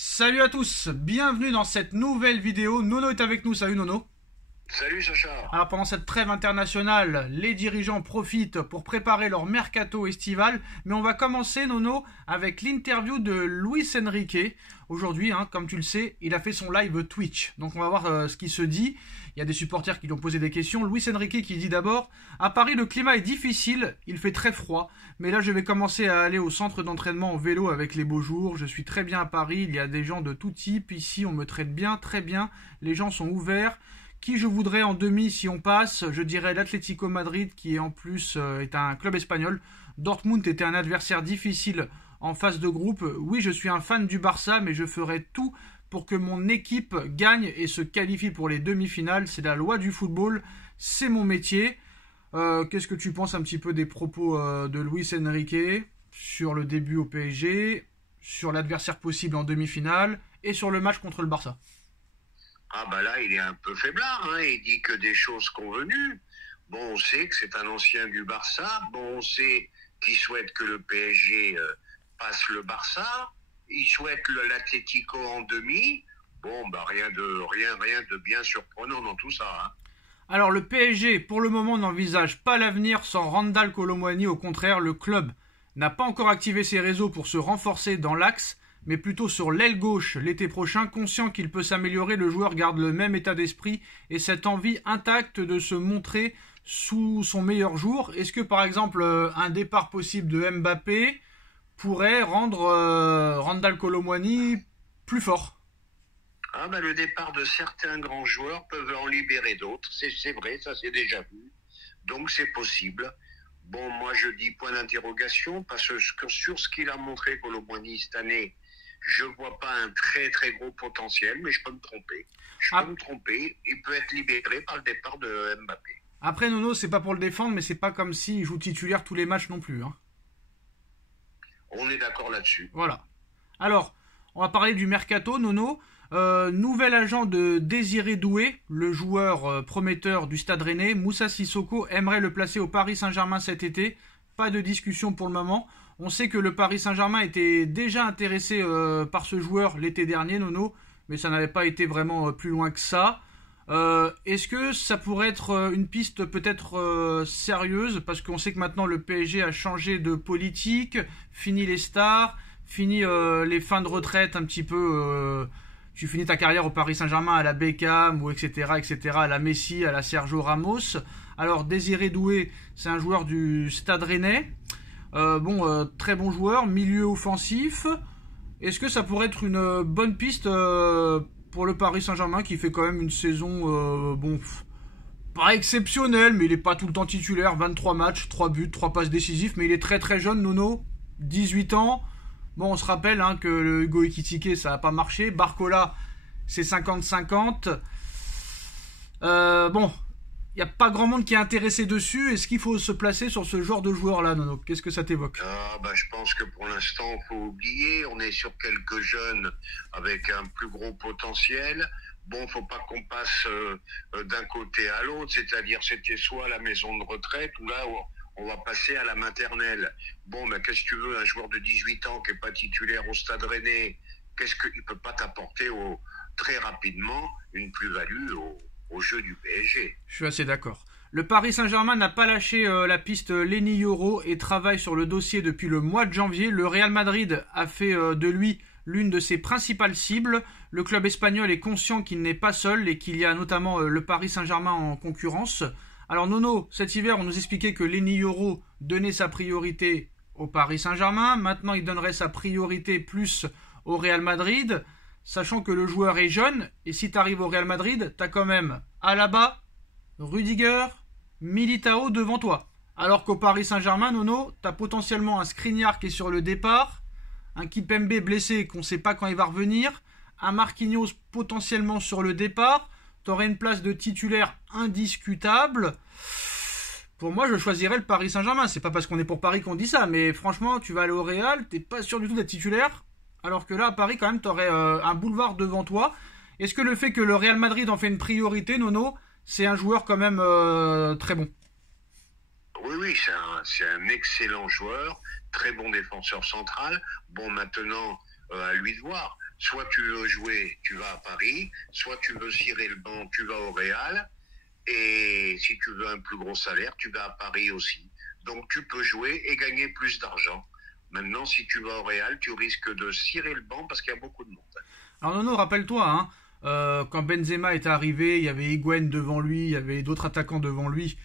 Salut à tous, bienvenue dans cette nouvelle vidéo. Nono est avec nous, salut Nono. Salut Sacha. Alors pendant cette trêve internationale, les dirigeants profitent pour préparer leur mercato estival. Mais on va commencer Nono avec l'interview de Luis Enrique. Aujourd'hui, comme tu le sais, il a fait son live Twitch. Donc on va voir ce qui se dit. Il y a des supporters qui lui ont posé des questions. Luis Enrique qui dit d'abord: à Paris le climat est difficile, il fait très froid. Mais là je vais commencer à aller au centre d'entraînement en vélo avec les beaux jours. Je suis très bien à Paris, il y a des gens de tout type. Ici on me traite bien, très bien. Les gens sont ouverts. Qui je voudrais en demi si on passe? Je dirais l'Atlético Madrid qui en plus est un club espagnol. Dortmund était un adversaire difficile en phase de groupe. Oui, je suis un fan du Barça, mais je ferai tout pour que mon équipe gagne et se qualifie pour les demi-finales. C'est la loi du football, c'est mon métier. Qu'est-ce que tu penses un petit peu des propos de Luis Enrique sur le début au PSG, sur l'adversaire possible en demi-finale et sur le match contre le Barça? Ah bah là, il est un peu faiblard, hein. Il dit que des choses convenues. Bon, on sait que c'est un ancien du Barça. Bon, on sait qu'il souhaite que le PSG passe le Barça. Il souhaite l'Atlético en demi. Bon, bah rien de bien surprenant dans tout ça, hein. Alors le PSG, pour le moment, n'envisage pas l'avenir sans Randal Kolo Muani. Au contraire, le club n'a pas encore activé ses réseaux pour se renforcer dans l'axe, mais plutôt sur l'aile gauche l'été prochain. Conscient qu'il peut s'améliorer, le joueur garde le même état d'esprit et cette envie intacte de se montrer sous son meilleur jour. Est-ce que par exemple un départ possible de Mbappé pourrait rendre Randal Kolo Muani plus fort? Ah bah le départ de certains grands joueurs peuvent en libérer d'autres. C'est vrai, ça c'est déjà vu. Donc c'est possible. Bon, moi je dis point d'interrogation parce que sur ce qu'il a montré Kolo Muani cette année, je vois pas un très très gros potentiel, mais je peux me tromper. Il peut être libéré par le départ de Mbappé. Après Nono, c'est pas pour le défendre, mais c'est pas comme s'il joue titulaire tous les matchs non plus. On est d'accord là-dessus. Voilà. Alors, on va parler du mercato, Nono. Nouvel agent de Désiré Doué, le joueur prometteur du Stade Rennais. Moussa Sissoko aimerait le placer au Paris Saint-Germain cet été. Pas de discussion pour le moment. On sait que le Paris Saint-Germain était déjà intéressé par ce joueur l'été dernier, Nono, mais ça n'avait pas été vraiment plus loin que ça. Est-ce que ça pourrait être une piste peut-être sérieuse? Parce qu'on sait que maintenant le PSG a changé de politique, fini les stars, fini les fins de retraite un petit peu. Tu finis ta carrière au Paris Saint-Germain à la Beckham ou etc., à la Messi, à la Sergio Ramos. Alors Désiré Doué, c'est un joueur du Stade Rennais. Très bon joueur, milieu offensif. Est-ce que ça pourrait être une bonne piste pour le Paris Saint-Germain qui fait quand même une saison pas exceptionnelle, mais il est pas tout le temps titulaire. 23 matchs, 3 buts, 3 passes décisives, mais il est très très jeune, Nono, 18 ans. Bon, on se rappelle que le Hugo Ekitike, ça n'a pas marché. Barcola, c'est 50-50. Il n'y a pas grand monde qui est intéressé dessus. Est-ce qu'il faut se placer sur ce genre de joueur-là, Nono? Qu'est-ce que ça t'évoque? Je pense que pour l'instant, il faut oublier. On est sur quelques jeunes avec un plus gros potentiel. Bon, faut pas qu'on passe d'un côté à l'autre, c'est-à-dire c'était soit la maison de retraite ou là on va passer à la maternelle. Bon, qu'est-ce que tu veux, un joueur de 18 ans qui est pas titulaire au Stade Rennais, qu'est-ce qu'il peut pas t'apporter très rapidement une plus-value au jeu du PSG? Je suis assez d'accord. Le Paris Saint-Germain n'a pas lâché la piste Lenny Yoro et travaille sur le dossier depuis le mois de janvier. Le Real Madrid a fait de lui l'une de ses principales cibles. Le club espagnol est conscient qu'il n'est pas seul et qu'il y a notamment le Paris Saint-Germain en concurrence. Alors Nono, cet hiver, on nous expliquait que Lenny Yoro donnait sa priorité au Paris Saint-Germain. Maintenant, il donnerait sa priorité plus au Real Madrid, sachant que le joueur est jeune. Et si tu arrives au Real Madrid, tu as quand même Alaba, Rudiger, Militao devant toi. Alors qu'au Paris Saint-Germain, Nono, tu as potentiellement un Skriniar qui est sur le départ, un Kipembe blessé qu'on ne sait pas quand il va revenir, un Marquinhos potentiellement sur le départ. T'aurais une place de titulaire indiscutable. Pour moi, je choisirais le Paris Saint-Germain. C'est pas parce qu'on est pour Paris qu'on dit ça, mais franchement, tu vas aller au Real, t'es pas sûr du tout d'être titulaire, alors que là, à Paris, quand même, t'aurais un boulevard devant toi. Est-ce que le fait que le Real Madrid en fait une priorité, Nono, c'est un joueur quand même très bon? Oui, c'est un excellent joueur, très bon défenseur central. Bon, maintenant, à lui de voir. Soit tu veux jouer, tu vas à Paris, soit tu veux cirer le banc, tu vas au Real, et si tu veux un plus gros salaire, tu vas à Paris aussi. Donc tu peux jouer et gagner plus d'argent. Maintenant, si tu vas au Real, tu risques de cirer le banc parce qu'il y a beaucoup de monde. Alors Nono, rappelle-toi, hein, quand Benzema était arrivé, il y avait Higuaín devant lui, il y avait d'autres attaquants devant lui.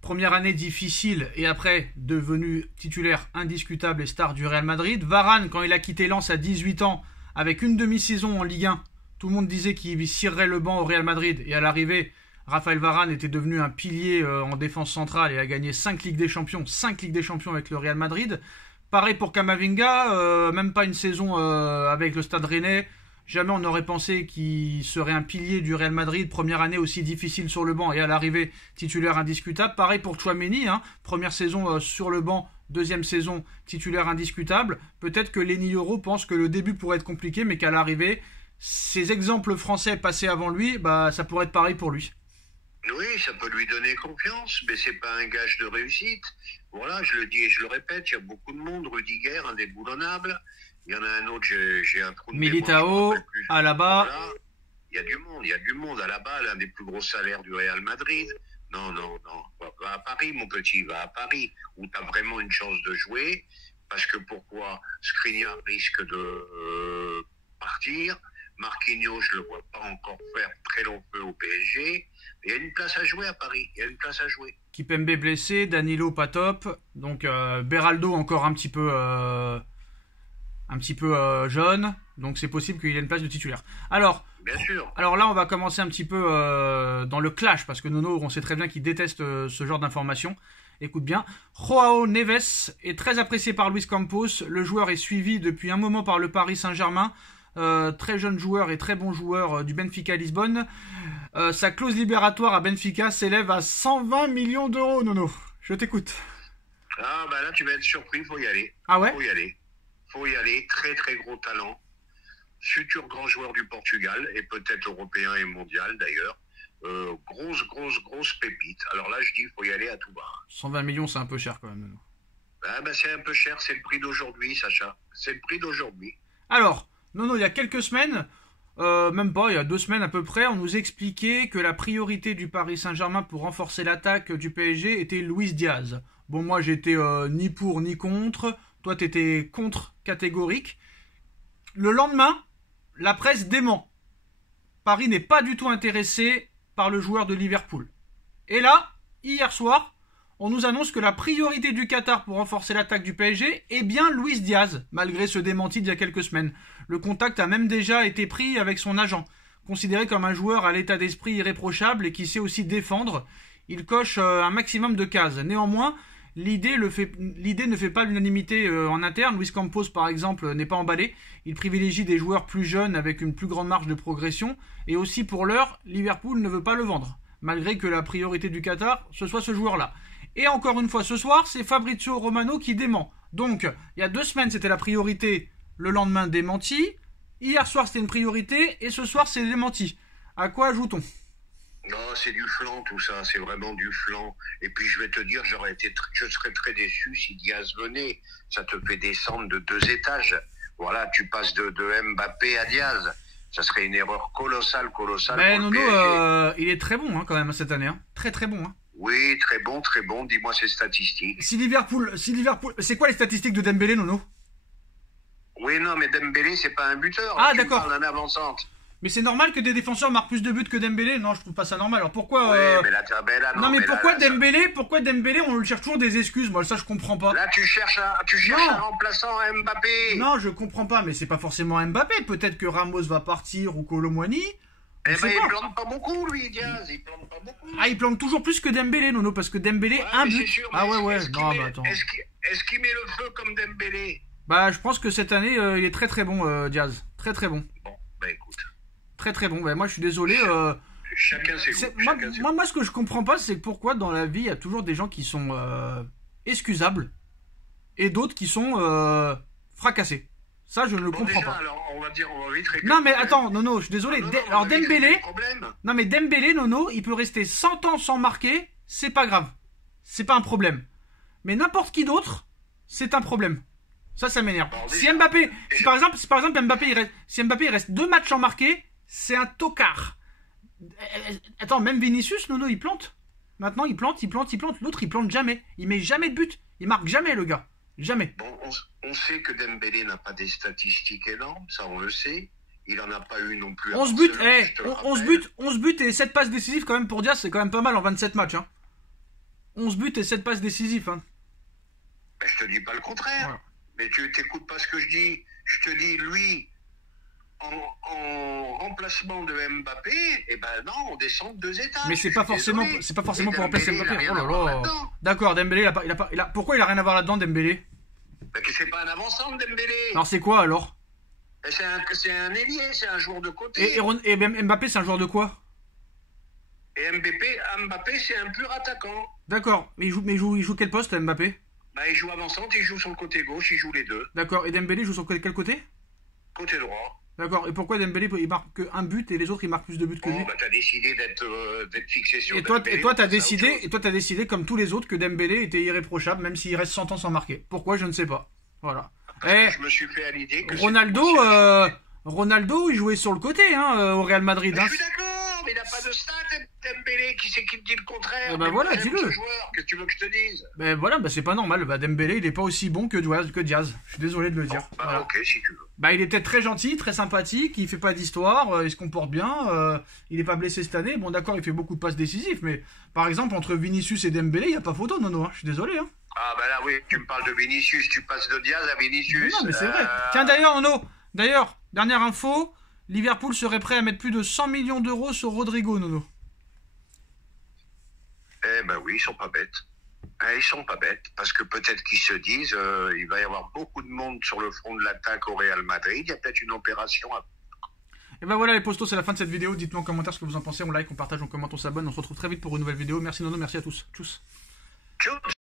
Première année difficile et après devenu titulaire indiscutable et star du Real Madrid. Varane, quand il a quitté Lens à 18 ans, avec une demi-saison en Ligue 1, tout le monde disait qu'il cirerait le banc au Real Madrid. Et à l'arrivée, Raphaël Varane était devenu un pilier en défense centrale et a gagné 5 Ligues des Champions, 5 Ligues des Champions avec le Real Madrid. Pareil pour Camavinga, même pas une saison avec le Stade Rennais. Jamais on n'aurait pensé qu'il serait un pilier du Real Madrid, première année aussi difficile sur le banc et à l'arrivée titulaire indiscutable. Pareil pour Tchouaméni, hein, première saison sur le banc, deuxième saison titulaire indiscutable. Peut-être que Lenny Yoro pense que le début pourrait être compliqué, mais qu'à l'arrivée, ces exemples français passés avant lui, bah, ça pourrait être pareil pour lui. Oui, ça peut lui donner confiance, mais c'est pas un gage de réussite. Voilà, je le dis et je le répète, il y a beaucoup de monde. Rudiger, indéboulonnable. Il y en a un autre, j'ai un trou de Militao, Alaba. Voilà. Il y a du monde. Alaba, l'un des plus gros salaires du Real Madrid. Non. Va à Paris, mon petit, va à Paris, où tu as vraiment une chance de jouer. Parce que pourquoi Skriniar risque de partir. Marquinhos, je ne le vois pas encore faire très long feu au PSG. Il y a une place à jouer à Paris. Kipembe blessé, Danilo pas top. Donc Beraldo encore un petit peu jeune. Donc c'est possible qu'il ait une place de titulaire. Alors, bien sûr. Alors là, on va commencer un petit peu dans le clash. Parce que Nono, on sait très bien qu'il déteste ce genre d'informations. Écoute bien. Joao Neves est très apprécié par Luis Campos. Le joueur est suivi depuis un moment par le Paris Saint-Germain. Très jeune joueur et très bon joueur du Benfica Lisbonne. Sa clause libératoire à Benfica s'élève à 120 millions d'euros, Nono. Je t'écoute. Ah bah là tu vas être surpris, il faut y aller. Ah ouais ? Faut y aller, très très gros talent. Futur grand joueur du Portugal et peut-être européen et mondial d'ailleurs. Grosse pépite. Alors là je dis il faut y aller à tout va. 120 millions c'est un peu cher quand même, Nono. Ah bah c'est un peu cher, c'est le prix d'aujourd'hui, Sacha. C'est le prix d'aujourd'hui. Alors, Nono, il y a quelques semaines, même pas, il y a 2 semaines à peu près, on nous expliquait que la priorité du Paris Saint-Germain pour renforcer l'attaque du PSG était Luis Diaz. Bon, moi j'étais ni pour ni contre, toi t'étais contre catégorique. Le lendemain, la presse dément. Paris n'est pas du tout intéressé par le joueur de Liverpool. Et là, hier soir, on nous annonce que la priorité du Qatar pour renforcer l'attaque du PSG est bien Luis Diaz, malgré ce démenti d'il y a quelques semaines. Le contact a même déjà été pris avec son agent. Considéré comme un joueur à l'état d'esprit irréprochable et qui sait aussi défendre, il coche un maximum de cases. Néanmoins, l'idée ne fait pas l'unanimité en interne. Luis Campos, par exemple, n'est pas emballé. Il privilégie des joueurs plus jeunes avec une plus grande marge de progression. Et aussi, pour l'heure, Liverpool ne veut pas le vendre, malgré que la priorité du Qatar, ce soit ce joueur-là. Et encore une fois, ce soir, c'est Fabrizio Romano qui dément. Donc, il y a 2 semaines, c'était la priorité, le lendemain, démenti. Hier soir, c'était une priorité, et ce soir, c'est démenti. À quoi ajoute-t-on ? Non, c'est du flan tout ça, c'est vraiment du flan. Et puis je vais te dire, je serais très déçu si Diaz venait. Ça te fait descendre de 2 étages. Voilà, tu passes de Mbappé à Diaz. Ça serait une erreur colossale. Mais Nono, il est très bon hein, quand même cette année. Hein. Très très bon. Hein. Oui, très bon. Dis-moi ses statistiques. Si Liverpool, c'est quoi les statistiques de Dembélé, Nono ? Oui, non, mais Dembélé, c'est pas un buteur. Ah, d'accord. Tu parles d'un avançante. Mais c'est normal que des défenseurs marquent plus de buts que Dembélé ? Non, je trouve pas ça normal. Alors pourquoi Oui, mais là, non, mais pourquoi Dembélé, on lui cherche toujours des excuses ? Moi, ça, je comprends pas. Là, tu cherches un remplaçant à Mbappé. Non, je comprends pas, mais c'est pas forcément Mbappé. Peut-être que Ramos va partir ou Colomwani. Eh ben, il plante pas beaucoup, lui, Diaz. Il plante pas beaucoup. Ah, il plante toujours plus que Dembélé, Nono, parce que Dembélé, un but. Sûr, ah ouais. Non, mais attends. Est-ce qu'il met le feu comme Dembélé ? Bah, je pense que cette année, il est très très bon, Diaz. Très très bon. Bon, bah écoute. Très bon. Ben, moi, je suis désolé. Chacun ses goûts. Moi, ce que je comprends pas, c'est pourquoi dans la vie, il y a toujours des gens qui sont excusables et d'autres qui sont fracassés. Ça, je ne le comprends pas. Alors, on va vite régler. Non, mais attends, Nono, je suis désolé. Alors, Dembélé. Non, mais Dembélé, Nono, il peut rester 100 ans sans marquer. C'est pas grave. C'est pas un problème. Mais n'importe qui d'autre, c'est un problème. Ça m'énerve. Alors, Si déjà- Mbappé, si déjà- par exemple Mbappé, si Mbappé il reste 2 matchs en marqué, c'est un tocard. Attends, même Vinicius, Nono, il plante. Maintenant, il plante. L'autre, il plante jamais. Il met jamais de but. Il marque jamais, le gars. Jamais. Bon, on sait que Dembélé n'a pas des statistiques énormes, ça on le sait. Il en a pas eu non plus. À 11 buts, Barcelone, je te le 11 rappelle. buts, 11 buts et 7 passes décisives quand même pour Diaz, c'est quand même pas mal en 27 matchs. Hein. 11 buts et 7 passes décisives. Hein. Ben, je te dis pas le contraire. Voilà. Mais tu t'écoutes pas ce que je dis. Je te dis, lui, en remplacement de Mbappé, eh ben non, on descend de 2 étages. Mais c'est Je pas suis forcément, désolé. c'est pas forcément Et pour remplacer Dembélé, Mbappé. il a Oh rien à voir là là. là-dedans. D'accord, Dembélé, pourquoi il a rien à voir là-dedans, Dembélé? Ben, que c'est pas un avançant, Dembélé. Alors c'est quoi alors? Ben, c'est un ailier, c'est un joueur de côté. Et Mbappé, c'est un joueur de quoi? Et Mbappé, c'est un pur attaquant. D'accord, mais il joue quel poste, Mbappé? Ben, il joue avançante, il joue sur le côté gauche, il joue les deux. D'accord, et Dembélé joue sur quel côté? Côté droit. D'accord, et pourquoi Dembélé il marque que un but et les autres ils marquent plus de buts que lui? Oh, ben, t'as décidé d'être fixé sur Et toi, Dembélé, t'as c'est autre chose. décidé comme tous les autres que Dembélé était irréprochable, même s'il reste 100 ans sans marquer. Pourquoi, je ne sais pas. Voilà. Parce Eh, que je me suis fait à l'idée que Ronaldo, il jouait sur le côté, hein, au Real Madrid. mais Hein. je suis d'accord, mais il n'a pas de stats, Dembélé. Qui c'est qui te dit le contraire? Eh ben Mais voilà, moi, j'aime dis-le. ce joueur, qu'est-ce que tu veux que je te dise? Ben voilà, ben c'est pas normal. Ben Dembélé, il est pas aussi bon que Diaz. Je suis désolé de le dire. Bah, Voilà. ok, si tu veux. Bah il est peut-être très gentil, très sympathique, il fait pas d'histoire, il se comporte bien, il est pas blessé cette année. Bon d'accord, il fait beaucoup de passes décisives, mais par exemple entre Vinicius et Dembélé, il y a pas photo, Nono. Hein. Je suis désolé. Hein. Ah, ben là, oui, tu me parles de Vinicius, tu passes de Diaz à Vinicius. Non mais c'est vrai. Tiens d'ailleurs, Nono. D'ailleurs, dernière info, Liverpool serait prêt à mettre plus de 100 millions d'euros sur Rodrigo, Nono. Eh ben oui, ils sont pas bêtes. Ils sont pas bêtes, parce que peut-être qu'ils se disent, il va y avoir beaucoup de monde sur le front de l'attaque au Real Madrid, il y a peut-être une opération à... Et ben voilà les postos, c'est la fin de cette vidéo. Dites-nous en commentaire ce que vous en pensez. On like, on partage, on commente, on s'abonne. On se retrouve très vite pour une nouvelle vidéo. Merci Nono, merci à tous. Tchuss. Tchou.